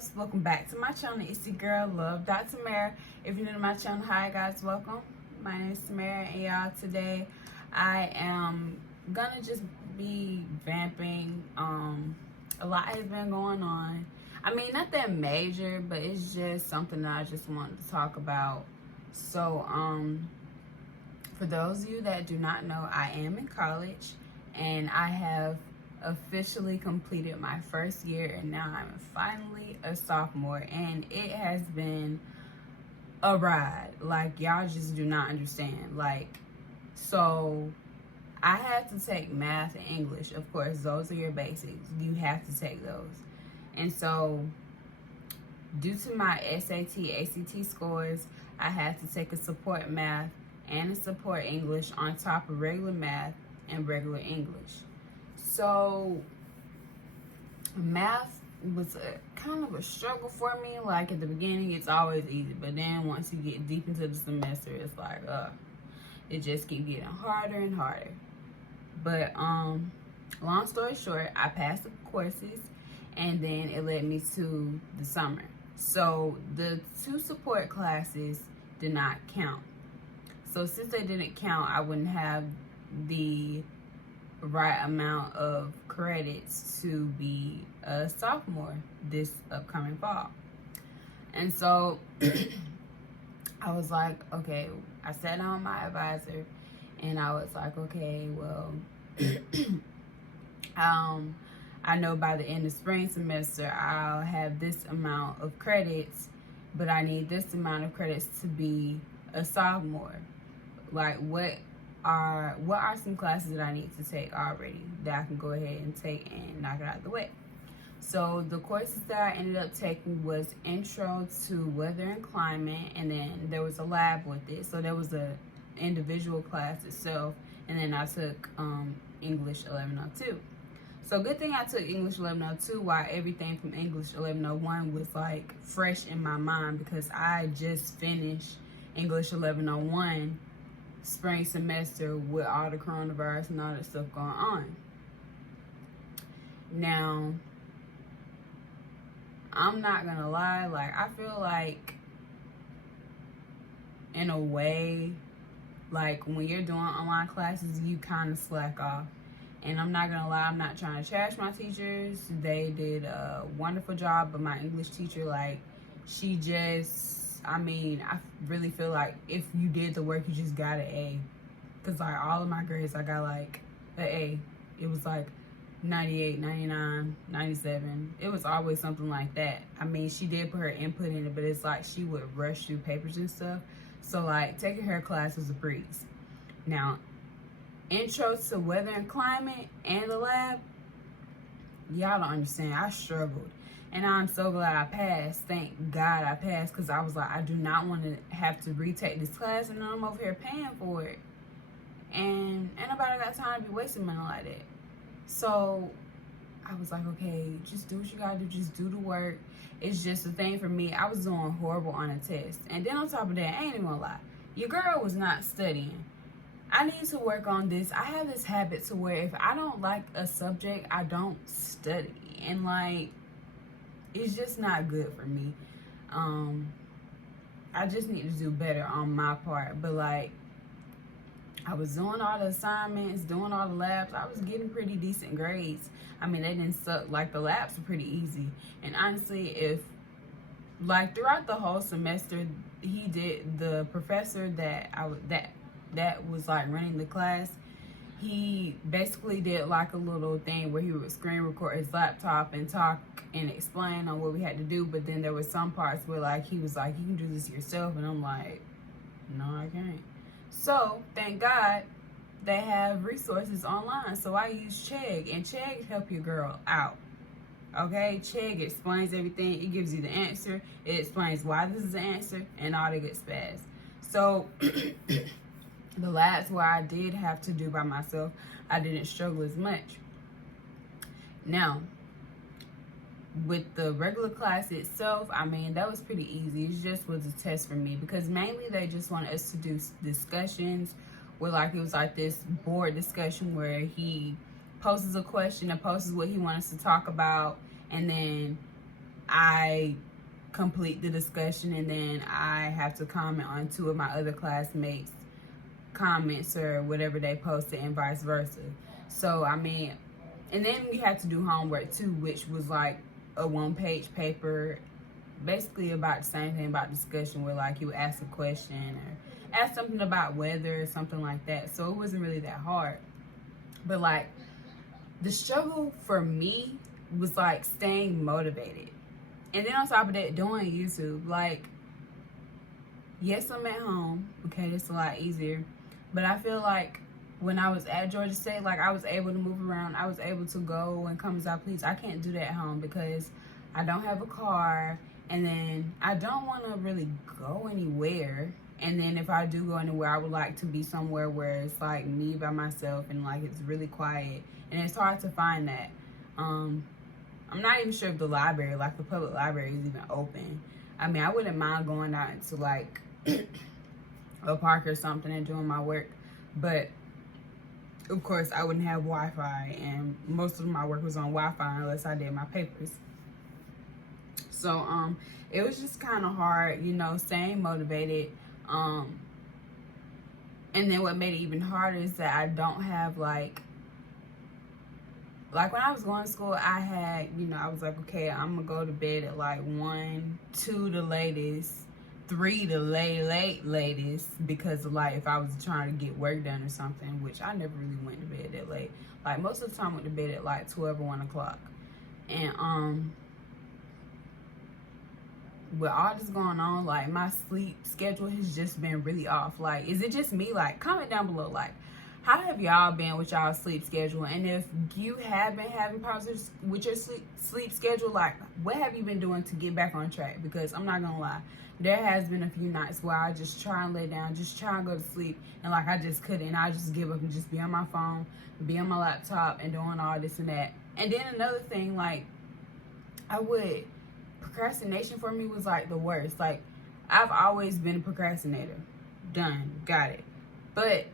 loves, welcome back to my channel. It's your girl Love Tamara. If you're new to my channel, hi guys, welcome. My name is Tamara, and y'all, today I am gonna just be vamping. A lot has been going on. I mean, not that major, but it's just something that I just wanted to talk about. So for those of you that do not know, I am in college and I have officially completed my first year, and now I'm finally a sophomore, and it has been a ride. Like, y'all just do not understand. Like, so I had to take math and English. Of course, those are your basics. You have to take those. And so due to my SAT, ACT scores, I had to take a support math and a support English on top of regular math and regular English. So math was kind of a struggle for me. Like, at the beginning, it's always easy, but then once you get deep into the semester, it's like, it just keeps getting harder and harder. But long story short, I passed the courses, and then it led me to the summer. So the 2 support classes did not count. So since they didn't count, I wouldn't have the right amount of credits to be a sophomore this upcoming fall. And so I was like, okay, I sat down with my advisor and I was like, okay, well, I know by the end of spring semester I'll have this amount of credits, but I need this amount of credits to be a sophomore. Like, what are some classes that I need to take already that I can go ahead and take and knock it out of the way? So the courses that I ended up taking was Intro to Weather and Climate, and then there was a lab with it. So there was a individual class itself, and then I took English 1102. So good thing I took English 1102 while everything from English 1101 was like fresh in my mind, because I just finished English 1101 spring semester with all the coronavirus and all that stuff going on. Now, I'm not gonna lie, like, I feel like in a way, like, when you're doing online classes, you kind of slack off. And I'm not gonna lie, I'm not trying to trash my teachers. They did a wonderful job, but my English teacher, like, she just, I mean, I really feel like if you did the work, you just got an A. Because, like, all of my grades, I got, like, an A. It was, like, 98, 99, 97. It was always something like that. I mean, she did put her input in it, but it's like she would rush through papers and stuff. So, like, taking her class was a breeze. Now, Intro to Weather and Climate and the lab, y'all don't understand. I struggled. And I'm so glad I passed. Thank God I passed, because I was like, I do not want to have to retake this class, and then I'm over here paying for it. And ain't nobody got time to be wasting money like that. So I was like, okay, just do what you gotta do. Just do the work. It's just a thing for me. I was doing horrible on a test. And then on top of that, I ain't even gonna lie, your girl was not studying. I need to work on this. I have this habit to where if I don't like a subject, I don't study. And, like, it's just not good for me. I just need to do better on my part. But, like, I was doing all the assignments, doing all the labs. I was getting pretty decent grades. I mean, they didn't suck. Like, the labs were pretty easy. And honestly, if, like, throughout the whole semester, the professor that was like running the class, he basically did like a little thing where he would screen record his laptop and talk and explain on what we had to do. But then there was some parts where, like, he was like, you can do this yourself, and I'm like, no, I can't. So thank God they have resources online. So I use Chegg, and Chegg help your girl out. Okay, Chegg explains everything. It gives you the answer. It explains why this is the answer and all the good spazz. So the labs where I did have to do by myself, I didn't struggle as much. Now, with the regular class itself, I mean, that was pretty easy. It just was a test for me, because mainly they just wanted us to do discussions where, like, it was like this board discussion where he poses a question and poses what he wants us to talk about, and then I complete the discussion, and then I have to comment on 2 of my other classmates' comments or whatever they posted, and vice versa. So I mean, and then we had to do homework too, which was like a 1-page paper, basically about the same thing about discussion, where like you would ask a question or ask something about weather or something like that. So it wasn't really that hard. But like the struggle for me was like staying motivated. And then on top of that, doing YouTube. Like, yes, I'm at home. Okay, it's a lot easier. But I feel like when I was at Georgia State, like I was able to move around. I was able to go and come as I please. I can't do that at home because I don't have a car. And then I don't want to really go anywhere. And then if I do go anywhere, I would like to be somewhere where it's like me by myself and like it's really quiet. And it's hard to find that. I'm not even sure if the library, like the public library, is even open. I mean, I wouldn't mind going out into like a park or something and doing my work. But of course, I wouldn't have Wi-Fi, and most of my work was on Wi-Fi unless I did my papers. So it was just kind of hard, you know, staying motivated. And then what made it even harder is that I don't have like when I was going to school, I had, you know, I was like, okay, I'm gonna go to bed at like 1, 2 the latest, 3 the latest, because like if I was trying to get work done or something, which I never really went to bed that late. Like most of the time I went to bed at like 12 or 1 o'clock. And with all this going on, like my sleep schedule has just been really off. Like, is it just me? Like, comment down below, like, how have y'all been with y'all sleep schedule? And if you have been having problems with your sleep schedule, like, what have you been doing to get back on track? Because I'm not gonna lie, there has been a few nights where I just try and lay down, just try and go to sleep, and like I just couldn't. I just give up and just be on my phone, be on my laptop, and doing all this and that. And then another thing, like, procrastination for me was like the worst. Like, I've always been a procrastinator. Done. Got it. But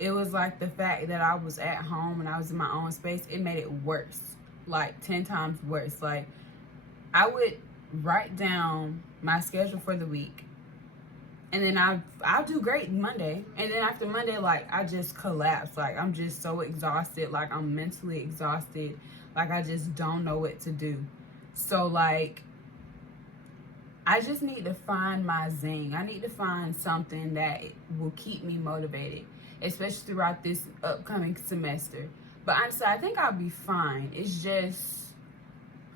it was like the fact that I was at home and I was in my own space, it made it worse. Like 10 times worse. Like, I would write down my schedule for the week, and then I'll do great Monday, and then after Monday, like, I just collapse. Like, I'm just so exhausted. Like, I'm mentally exhausted. Like, I just don't know what to do. So like, I just need to find my zing. I need to find something that will keep me motivated, especially throughout this upcoming semester. But honestly, I think I'll be fine. It's just,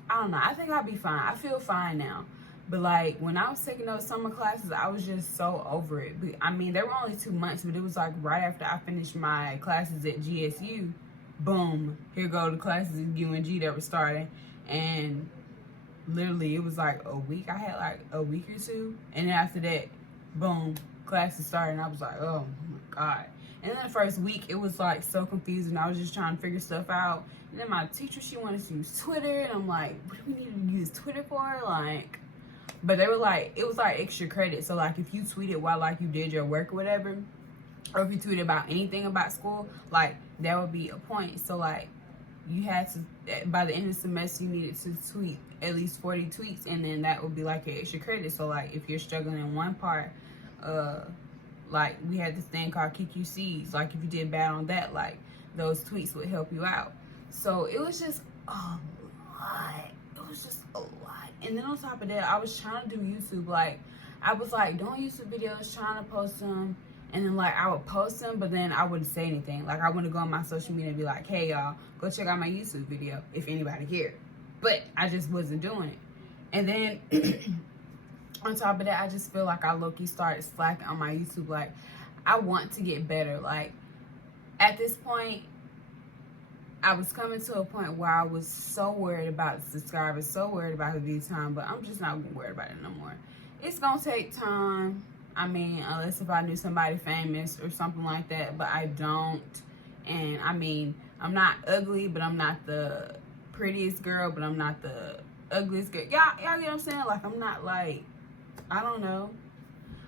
I don't know. I think I'll be fine. I feel fine now. But like, when I was taking those summer classes, I was just so over it. I mean, there were only 2 months, but it was like right after I finished my classes at GSU, boom, here go the classes at UNG that were starting. And literally, it was like a week. I had like a week or 2. And then after that, boom, classes started. And I was like, oh my God. And then the first week, it was like so confusing. I was just trying to figure stuff out. And then my teacher, she wanted to use Twitter. And I'm like, what do we need to use Twitter for? Like, but they were like, it was like extra credit. So like, if you tweeted while like you did your work or whatever, or if you tweeted about anything about school, like that would be a point. So like, you had to, by the end of the semester, you needed to tweet at least 40 tweets, and then that would be like your extra credit. So like, if you're struggling in one part, like we had this thing called QQCs. Like, if you did bad on that, like those tweets would help you out. So it was just a lot. It was just a lot. And then on top of that, I was trying to do YouTube. Like, I was like doing YouTube videos, trying to post them. And then, like, I would post them, but then I wouldn't say anything. Like, I wouldn't go on my social media and be like, hey, y'all, go check out my YouTube video, if anybody cared. But I just wasn't doing it. And then, on top of that, I just feel like I low-key started slacking on my YouTube. Like, I want to get better. Like, at this point, I was coming to a point where I was so worried about the subscribers, so worried about the view time, but I'm just not worried about it no more. It's going to take time. I mean, unless if I knew somebody famous or something like that, but I don't. And I mean, I'm not ugly, but I'm not the prettiest girl, but I'm not the ugliest girl. Y'all get what I'm saying? Like, I'm not like, I don't know.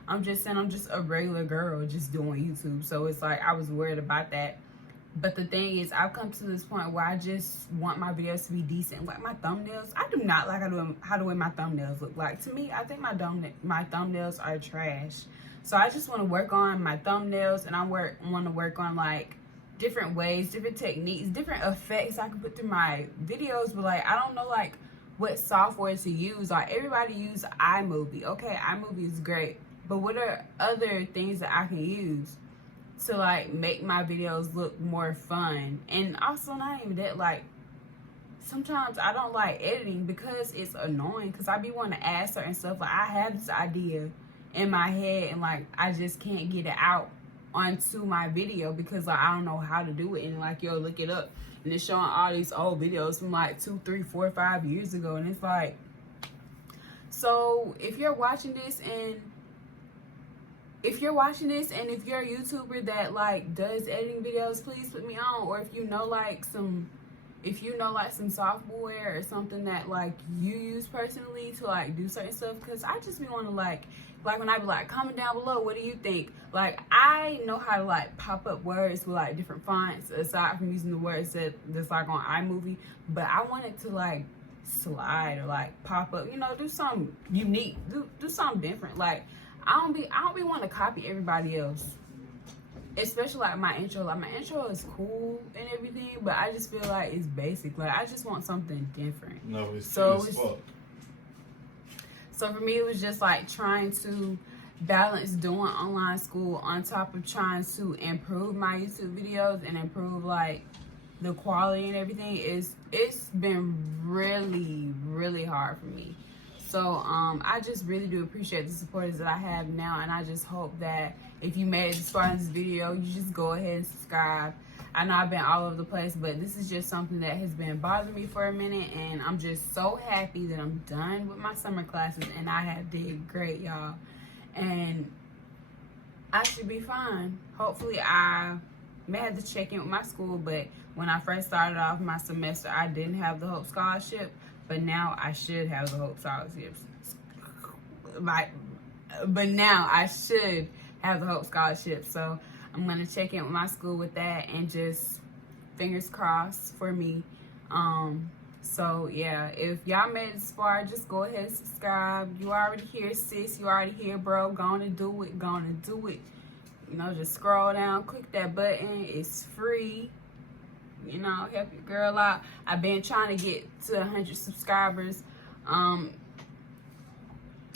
I'm just saying I'm just a regular girl just doing YouTube. So it's like, I was worried about that. But the thing is, I've come to this point where I just want my videos to be decent. Like my thumbnails, I do not like how the way my thumbnails look. Like to me, I think my thumbnails are trash. So I just want to work on my thumbnails, and I want to work on like different ways, different techniques, different effects I can put through my videos. But like I don't know like what software to use. Like everybody use iMovie. Okay, iMovie is great, but what are other things that I can use to like make my videos look more fun? And also not even that, like sometimes I don't like editing because it's annoying, because I be wanting to add certain stuff. Like I have this idea in my head and like I just can't get it out onto my video because like I don't know how to do it. And like, yo, look it up, and it's showing all these old videos from like 2, 3, 4, 5 years ago. And it's like, so if you're watching this and if you're a YouTuber that like does editing videos, please put me on. Or if you know like some software or something that like you use personally to like do certain stuff, because I just be want to like when I be like, comment down below, what do you think? Like I know how to like pop up words with like different fonts aside from using the words that's like on iMovie, but I want it to like slide or like pop up, you know, do something unique, do something different. Like I don't be wanting to copy everybody else, especially like my intro. Like my intro is cool and everything, but I just feel like it's basic. Like I just want something different. No, it's so for me, it was just like trying to balance doing online school on top of trying to improve my YouTube videos and improve like the quality and everything. It's been really, really hard for me. So I just really do appreciate the supporters that I have now, and I just hope that if you made it this far in this video, you just go ahead and subscribe. I know I've been all over the place, but this is just something that has been bothering me for a minute, and I'm just so happy that I'm done with my summer classes, and I have did great, y'all. And I should be fine. Hopefully, I may have to check in with my school, but when I first started off my semester, I didn't have the Hope Scholarship. But now I should have the Hope Scholarships. But now I should have the Hope Scholarship. So I'm going to check in with my school with that, and just fingers crossed for me. So yeah, if y'all made it this far, just go ahead and subscribe. You already here, sis. You already here, bro. Go on and do it. Go on and do it. You know, just scroll down, click that button. It's free. You know, help your girl out. I've been trying to get to 100 subscribers.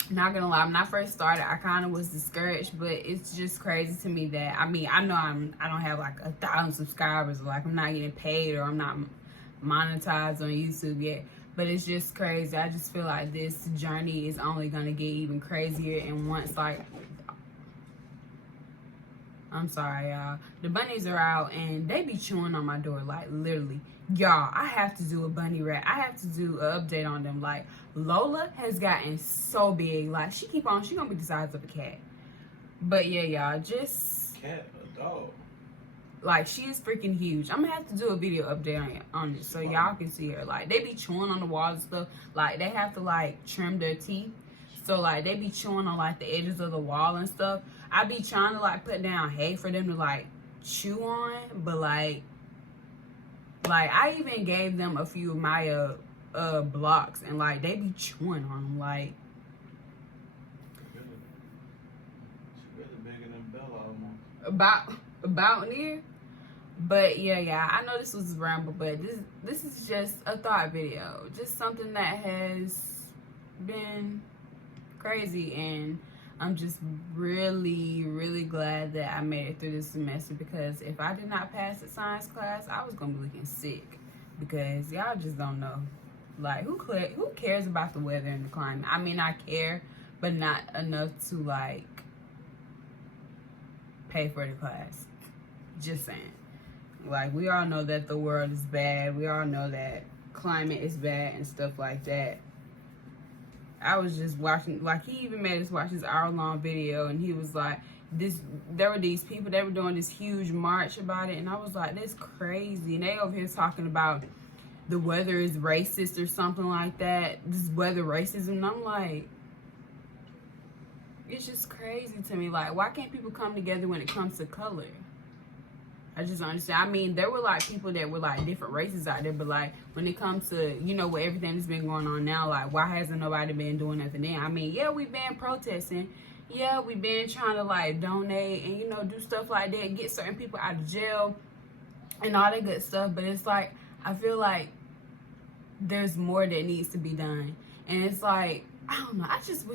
Not gonna lie, when I first started, I kind of was discouraged, but it's just crazy to me that, I mean, I know I don't have like 1,000 subscribers, or like I'm not getting paid, or I'm not monetized on YouTube yet, but it's just crazy. I just feel like this journey is only gonna get even crazier, and once like, I'm sorry, y'all. The bunnies are out and they be chewing on my door, like literally. Y'all, I have to do a bunny rat. I have to do an update on them. Like Lola has gotten so big. Like she gonna be the size of a cat. But yeah, y'all, just cat, a dog. Like she is freaking huge. I'm gonna have to do a video update on it so y'all can see her. Like they be chewing on the walls and stuff. Like they have to like trim their teeth. So like they be chewing on like the edges of the wall and stuff. I be trying to like put down hay for them to like chew on, but like I even gave them a few of my blocks, and like they be chewing on them like. Really bigger than Bella almost. About near. But yeah, I know this was a ramble, but this is just a thought video, just something that has been crazy, and I'm just really, really glad that I made it through this semester, because if I did not pass the science class, I was gonna be looking sick, because y'all just don't know. Like who cares about the weather and the climate? I mean, I care, but not enough to like pay for the class. Just saying. Like we all know that the world is bad. We all know that climate is bad and stuff like that. I was just watching, like he even made us watch this hour-long video, and he was like, there were these people that were doing this huge march about it, and I was like, that's crazy. And they over here talking about the weather is racist or something like that. This weather racism, and I'm like, it's just crazy to me. Like, why can't people come together when it comes to color? I just don't understand. I mean, there were like people that were like different races out there, but like when it comes to, you know, with everything that's been going on now, like why hasn't nobody been doing nothing then? I mean, yeah, we've been protesting. Yeah, we've been trying to like donate and, you know, do stuff like that, get certain people out of jail and all that good stuff. But it's like, I feel like there's more that needs to be done. And it's like, I don't know, I just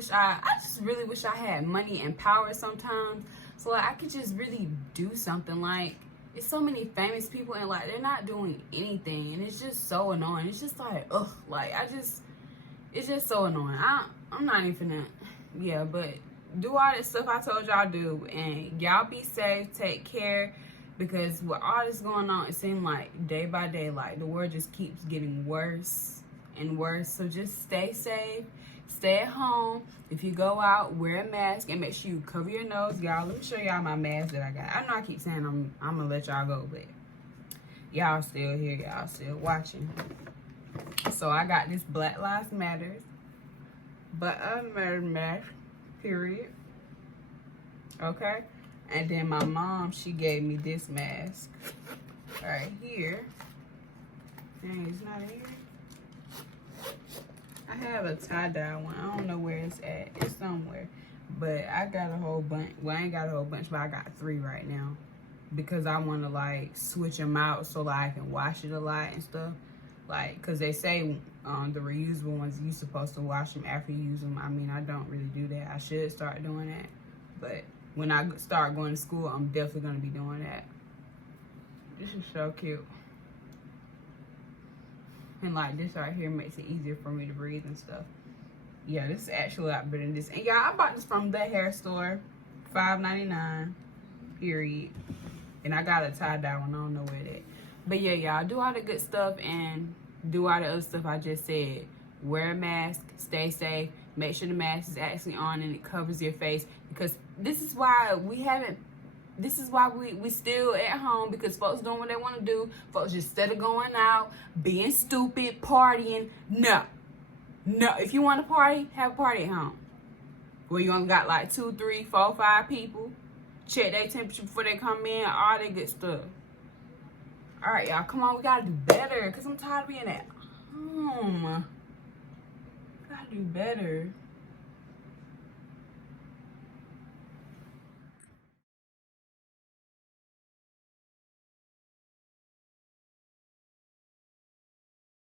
really wish I had money and power sometimes. So like I could just really do something. Like, it's so many famous people and like they're not doing anything, and it's just so annoying. It's just like, ugh, like it's just so annoying. I'm not even finna, yeah, but do all this stuff I told y'all do, and y'all be safe, take care, because with all this going on, it seems like day by day, like the world just keeps getting worse and worse. So just stay safe, stay at home. If you go out, wear a mask and make sure you cover your nose. Y'all, let me show y'all my mask that I got. I know I keep saying I'm gonna let y'all go, but y'all still here, y'all still watching. So I got this Black Lives Matter, but mask, period. Okay, and then my mom, she gave me this mask right here. Dang, it's not in here. I have a tie-dye one. I don't know where it's at. It's somewhere. But I got a whole bunch. Well, I ain't got a whole bunch, but I got 3 right now. Because I want to, like, switch them out so like, I can wash it a lot and stuff. Like, because they say the reusable ones, you're supposed to wash them after you use them. I mean, I don't really do that. I should start doing that. But when I start going to school, I'm definitely going to be doing that. This is so cute. And like this right here makes it easier for me to breathe and stuff. Yeah, this is actually a lot better than this. And y'all, I bought this from the hair store. $5.99, period. And I got a tie-dye one. I don't know where that. But yeah, y'all, do all the good stuff and do all the other stuff I just said. Wear a mask, stay safe, make sure the mask is actually on and it covers your face. Because this is why we still at home, because folks doing what they want to do. Folks just instead of going out, being stupid, partying. No. If you want to party, have a party at home. Where you only got like 2, 3, 4, 5 people. Check their temperature before they come in. All that good stuff. All right, y'all. Come on. We got to do better. Because I'm tired of being at home. Got to do better.